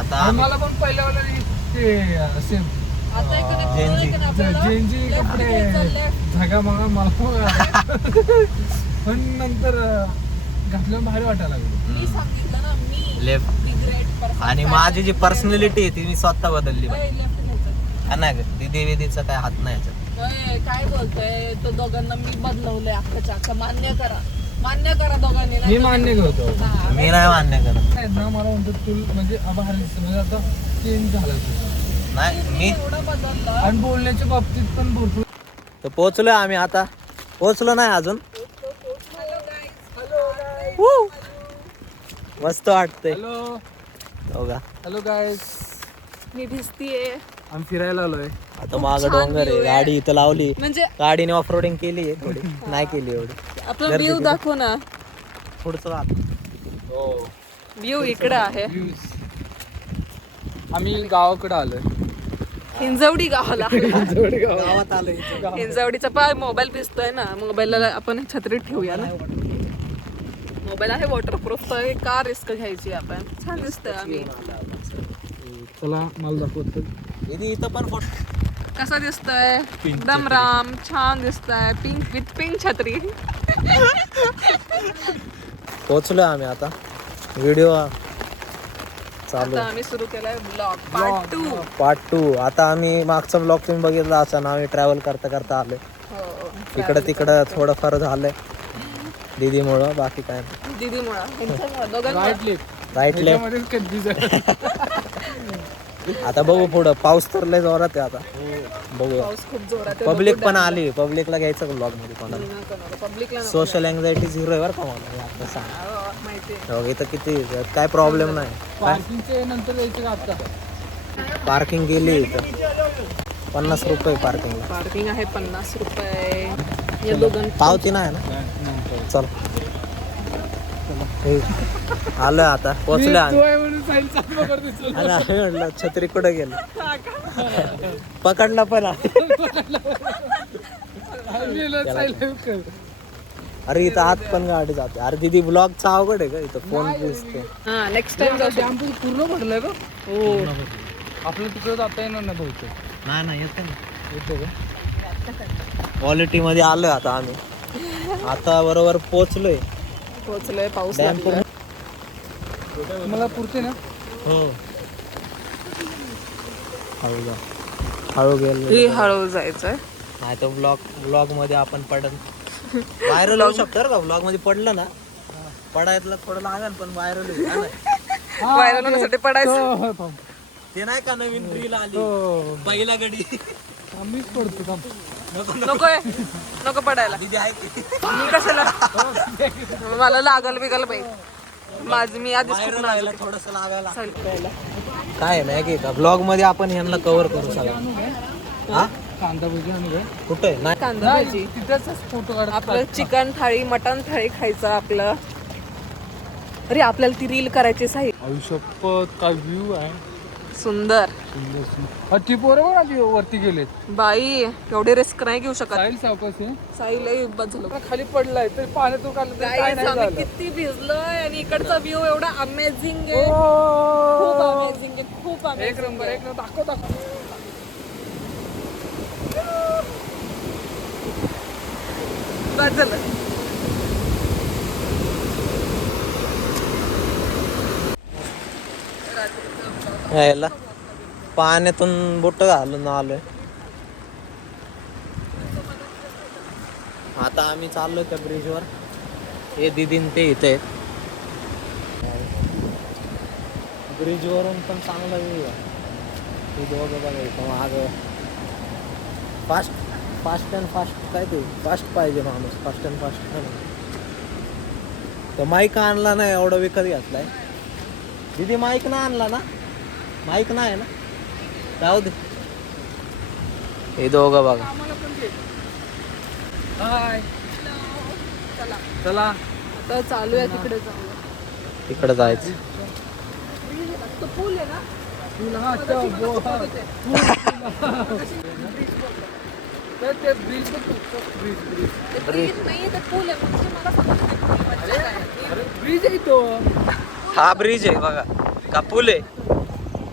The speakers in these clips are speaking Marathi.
आता मला पण पहिल्या वाला ते सेम जेंजी कपडे झगा मगा मला पण नंतर घातल्यावर भारी वाटायला लागलं. लेफ्ट आणि माझी जी पर्सनॅलिटी आहे ती मी स्वतः बदलली नाही दीदी विदीचा काय हात नाही याच्यात. काय बोलतोय तो दोघांना मी बदलवलंय अख्खाच्या अख्खा. मान्य करा दोघांनी. मी मान्य करतो. मी नाही मान्य करत ना मला म्हणतो तू म्हणजे भारी दिसतं म्हणजे आता चेंज झाला तुझं नाही मी. एवढं बदललं. आणि बोलण्याच्या बाबतीत पण भरपूर. तर पोहोचलोय आम्ही आता. पोहोचलो नाही अजून. मस्त वाटतंय. हॅलो बघा हॅलो गाईस, मी भिजतीये. आम्ही फिरायला आलोय. आता मागं डोंगर आहे. गाडी इथं लावली. म्हणजे गाडीने ऑफ रोडिंग केली आहे थोडी. नाही केली एवढी. आपला व्ह्यू दाखव ना. पुढचं राहत. हो व्ह्यू इकडे आहे. आम्ही गावाकडे आलोय. हिंजवडी गावाला. गावात आलोय. हिंजवडीचा पाय मोबाईल भिजतोय ना. मोबाईलला आपण छत्रीत ठेवूया ना. मोबाईल आहे वॉटरप्रूफ, तर का रिस्क घ्यायची आपण. छान दिसतंय. आम्ही चला मला दाखवतो. इथं पण फोटो कसा दिसतोय. एकदम राम छान दिसतंय. पिंक विथ पिंक छत्री. पोहोचलोय आम्ही आता. व्हिडिओ चालू आता आम्ही सुरू केलाय ब्लॉग पार्ट 2. पार्ट 2. आता आम्ही मागचा ब्लॉग तुम्ही बघितला असं ना. आम्ही ट्रॅव्हल करता करता आलोय. इकडं तिकडं थोडंफार झालंय दीदीमुळं. बाकी काय नाही. दीदीमुळं दोघांना. Right left. आता बघू पुढं. पाऊस तर लय जोरात आहे आता. बघूया. पाऊस खूप जोरात आहे. पब्लिक पण आली. पब्लिकला घ्यायचं ब्लॉग मध्ये कोणाला. पब्लिकला सोशल अँझायटी झिरो आहे बरं का मला. आता सांग माहिती. इथं किती काय प्रॉब्लेम नाही. पार्किंगचे नंतर यायचं का आता. पार्किंग गेली इथं 50 रुपये पार्किंगला. पार्किंग आहे 50 रुपये. या दोघांना पावती नाही ना. चल आलं आता. पोहोचलं आम्ही. म्हटलं छत्री कुठं गेलं. पकडला पण अरे इथं आत पण गाडी जाते. अरे दीदी ब्लॉगचा अवघड आहे का इथं. फोन दिसते. हा नेक्स्ट टाइम शॅम्पू पूर्ण भरलंय का. हो आपलं तिकडे जाता येणार ना बहुतेक. नाही येते ना. येते का. क्वालिटी मध्ये आलोय आता आम्ही. आता बरोबर पोहोचलोय. पोहोचलोय. पाऊस डॅम लागलाय. मला पुरते ना. हो हळू जा. हळू गेलो. हळू जायचंय. नाही तर ब्लॉग मध्ये आपण पडन. व्हायरल होऊ शकतो का. ब्लॉग मध्ये पडलं ना. पडायला थोडं लागेल पण व्हायरल होईल. व्हायरल होण्यासाठी पडायचं. ते नाही का नवीन रील आली पहिला गडी. आम्हीच पडतो का. नको पडायला. दीदी आहे ती. मी कशाला. मला लागल बिगल बाई. मी आधीच खूप राहिला थोडस लागायला. काय नाही की का ब्लॉग मध्ये आपण यांना कव्हर करू सगळं. हा कांदा भजी आणि काय कुठे नाही. कांदा भाजी. तिथेच फोटो काढ. आपलं चिकन थाळी मटन थाळी खायचं आपलं. अरे आपल्याला ती रील करायची साई. आयुष्यपत काय व्ह्यू आहे. सुंदर. ती पोरं बघ आधी वरती गेलेत. बाई एवढी रिस्क नाही घेऊ शकत. साहिल सावकाश आहे. साईला बस झालं. खाली पडलाय तर पाण्यातून काढलं तर काय नाही आम्ही झालं. किती भिजलोय. आणि इकडचा व्ह्यू एवढा अमेझिंग आहे. ओ, खूप अमेझिंग आहे. खूप एक अमेझिंग. नंबर एक नंबर. दाखव. बस झालं. यायला पाण्यातून बोट घालून आलोय. आता आम्ही चाललोय त्या ब्रिजवर. हे दीदीन ते इथे ब्रिजवरून पण चांगला व्ह्यू आहे. हे दोघं बघा इथं माग. फास्ट अँड फास्ट काय ते फास्ट पाहिजे माणूस. Fast and fast. तो माईक आणला नाही एवढा विकत घेतलाय. दीदी माईक ना आणला ना. माईक नाही ना. जाऊ दे. हे दोघं बघा. हाय चला चला आता चालू आहे तिकडे जाऊ. तिकडे जायचं. तो पूल आहे ना. ते ब्रिज ब्रिज नाही ते पूल आहे. म्हणजे मला फक्त ब्रिज आहे तो. हा ब्रिज आहे बघा का पूल आहे.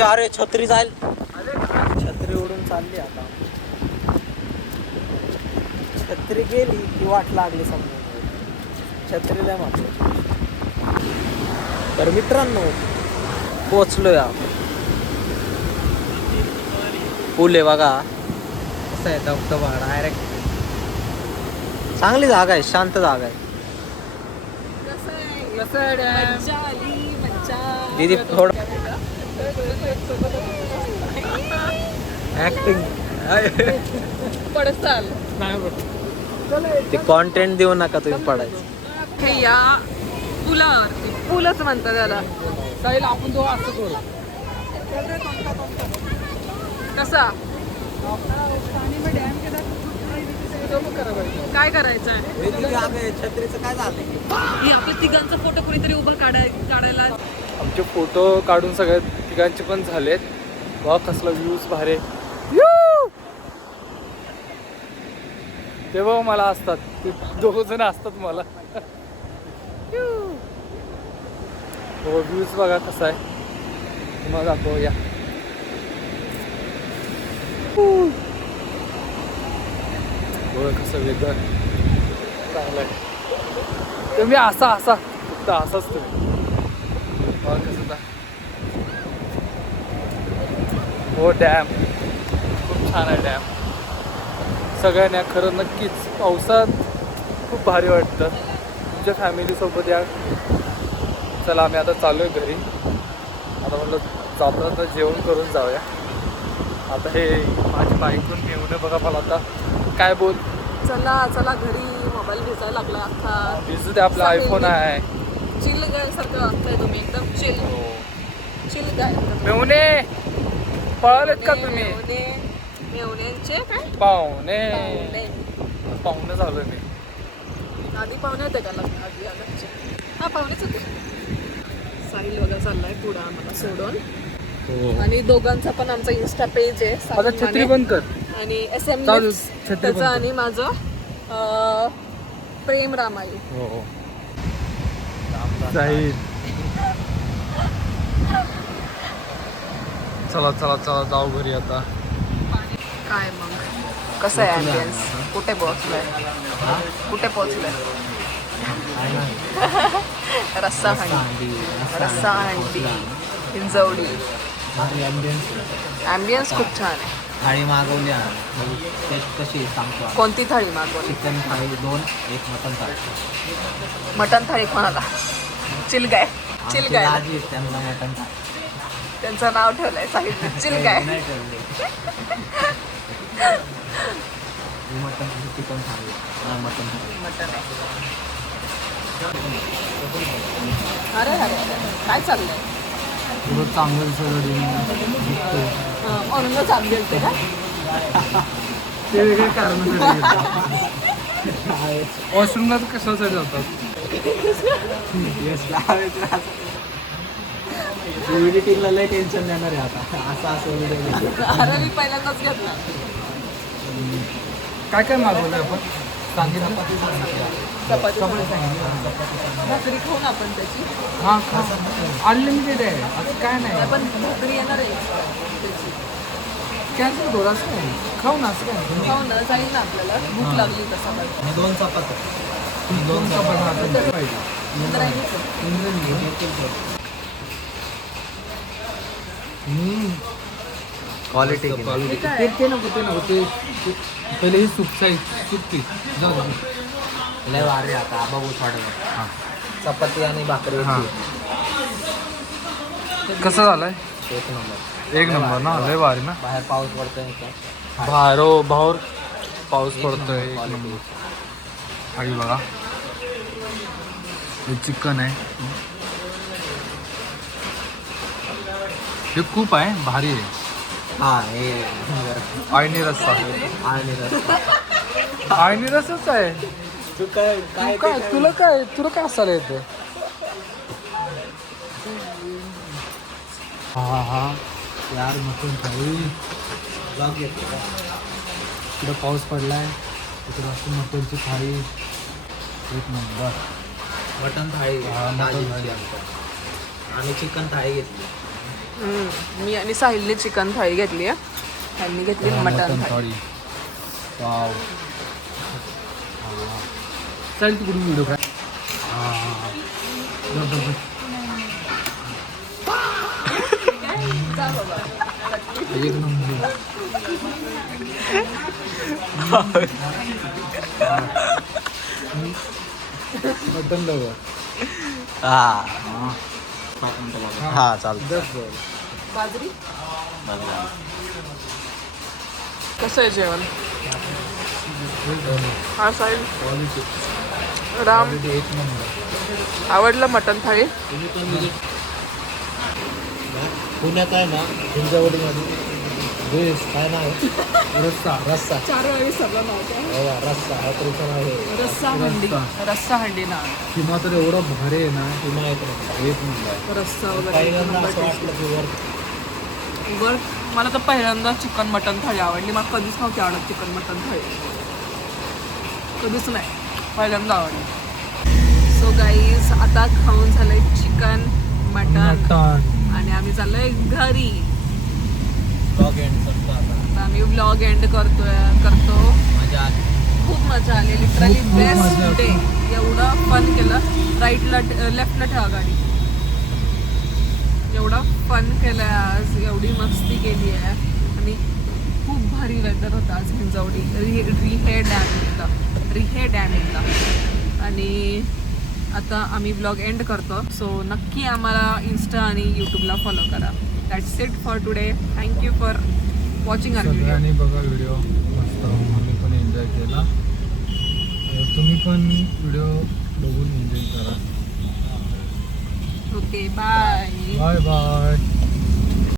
अरे छत्री जाईल, छत्री उडून चालली आता. छत्री गेली की वाट लागली समजा. छत्रीला मात्र. तर मित्रांनो पोचलोय आपण. पूल आहे बघा कसं आहे, धबधबा डायरेक्ट. चांगली जागा आहे, शांत जागा आहे. दीदी थोडं ऍक्टिंग पडसाल ते कॉन्टेंट देऊ नका तुम्ही पडायचं. हे या पुलावरती, पूलच म्हणतात त्याला. साहिल आपण तो असं करू. कसा काय करायचं आहे? छत्रीचं काय झालं? ही आपल्या तिघांचा फोटो कुणीतरी उभा काढायला. आमचे फोटो काढून सगळे तिघांचे पण झालेत. वा कसला व्ह्यूज भारी. तेव्हा मला असतात ते दोघ जण असतात मला. हो व्ह्यूज बघा कसा आहे तुम्हाला दाखव या. बघ कसं वेगळं चांगलं आहे. तुम्ही असा फक्त असाच तुम्ही बघा कसं. हो डॅम खूप छान आहे डॅम. सगळ्यांना खरं नक्कीच पावसात खूप भारी वाटतं. तुमच्या फॅमिलीसोबत या. चला आम्ही आता चालू आहे घरी. आता म्हटलं जाताना तर जेवण करून जाऊया. आता हे माझी बाईकून घेऊन बघा मला आता काय बोल. चला घरी. मोबाईल भिजायला लागला अख्खा. भिजू ते आपला आयफोन आहे. चिल गाय सारखं वागताय तुम्ही, एकदम चिल गाय. मेवणे पळालेत का तुम्ही? मेवण्यांचे काय पाहुणे झालं मी. आधी पाहुणे होते का आधी आगाचे? हा पाहुणेच होते. साहिल वगैरे चाललाय पुढं आम्हाला सोडून. आणि दोघांचा पण आमचा इन्स्टा पेज आहे. आता छत्री बंद कर. आणि SM त्याचं आणि माझं प्रेम रामाई. हो साहिल चला जाऊ घरी आता. काय मग कसं आहे ॲम्बियन्स? कुठे पोहोचलंय? रस्सा हंडी हिंजवडी. ॲम्बियन्स खूप छान आहे. थाळी मागवली टेस्ट कशी सांगतो. कोणती थाळी मागवली? चिकन थाळी 2, एक मटन थाळी. मटन थाळी कोणाला? चिलगाय. आजी त्यांना मटन थाळी. त्यांचं नाव ठेवलंय सांगितलं चिलगाय. नाही ठेवले. मटन चिकन थाळी. मटन आहे. अरे काय चाललंय? चांगलं म्हणूनच आम्ही गेलते का? ते वेगळे कारण. वॉशरूमला तर कशासाठी जातात? एडिटिंगला लय टेन्शन देणार आहे आता. असं अरे मी पहिल्यांदाच घेतला. काय मागवलं आपण सांगितलं? चपाती भाकरी खाऊ ना आपण त्याची. हां अनलिमिटेड आहे असं काय नाही. पण भाकरी येणार आहे त्याची. कॅन्सल करू असं काय खाऊ ना असं काय खाऊ ना जाईल ना आपल्याला. भूक लागली तसा पाहिजे. 2 चपात्या. 2 चपात्या पाहिजे. क्वालिटी ते नको ते पहिले ही सूप जाऊ. लय वारे आता बघू थोडं. हां चपाती आणि भाकरी. कसं झालंय? 1 नंबर ना. लय वारी ना. बाहेर पाऊस पडतोय. बाहेर पाऊस पडतोय. 1 नंबर. थाळी बघा. हे चिकन आहे. हे खूप आहे भारी आहे. हां हे आळणी रस्सा. आळणी रस्साच आहे. तुला काय असायला येते? हा यार मटन थाळी. इकडं पाऊस पडलाय. इकडं असं मटनची थाळी 1 नंबर. मटन थाळी मटन थाळी. आणि चिकन थाळी घेतली. मी आणि साहिलने चिकन थाळी घेतली आहे. त्यांनी घेतली मटन थाळी. वाव. चल तू कुठून व्हिडिओ काय एक नंबर. Mutton lover. हा चालतं. बाजरी कसं आहे जेवण? हा साहिल राम एक नंबर. आवडलं मटन थाळी? पुण्यात आहे ना हिंजवडीमध्ये बेस्ट काय नाव आहे? रस्सा. रस्सा. 4 वेळा विसरला नव्हता. हो, रस्सा हा तरी पण आहे. रस्सा हंडी. रस्सा हंडी ना. किंवा तर एवढं भारी आहे ना. पुन्हा येतो एक नंबर. रस्सा वगैरे पहिल्यांदा असं वाटलं की वर मला तर पहिल्यांदा चिकन मटन थाळी आवडली. मला कधीच नव्हती आवडत चिकन मटन थाळी. कधीच नाही, पहिल्यांदा आवडली. सो गाईज आता खाऊन झालंय चिकन मटन आणि आम्ही चाललोय घरी. ब्लॉग एंड करतो आता. आता आम्ही व्लॉग एंड करतो. मजा आली. खूप मजा आली. लिटरली खूप मजा बेस्ट आली. डे. एवढं फन केलं. राईटला लेफ्टला ठेवा गाडी. एवढा फन केलं आहे आज. एवढी मस्ती केली आहे आणि खूप भारी वेदर होता आज हिंजवडी रिहे डॅमिंगला. आणि आता आम्ही ब्लॉग एंड करतो. सो नक्की आम्हाला इन्स्टा आणि यूट्यूबला फॉलो करा. That's it for today. Thank you for watching our video. सगळ्यांनी बघा व्हिडिओ मस्त. आम्ही पण एन्जॉय केला. तुम्ही पण व्हिडिओ बघून एन्जॉय करा. Okay bye. Bye bye.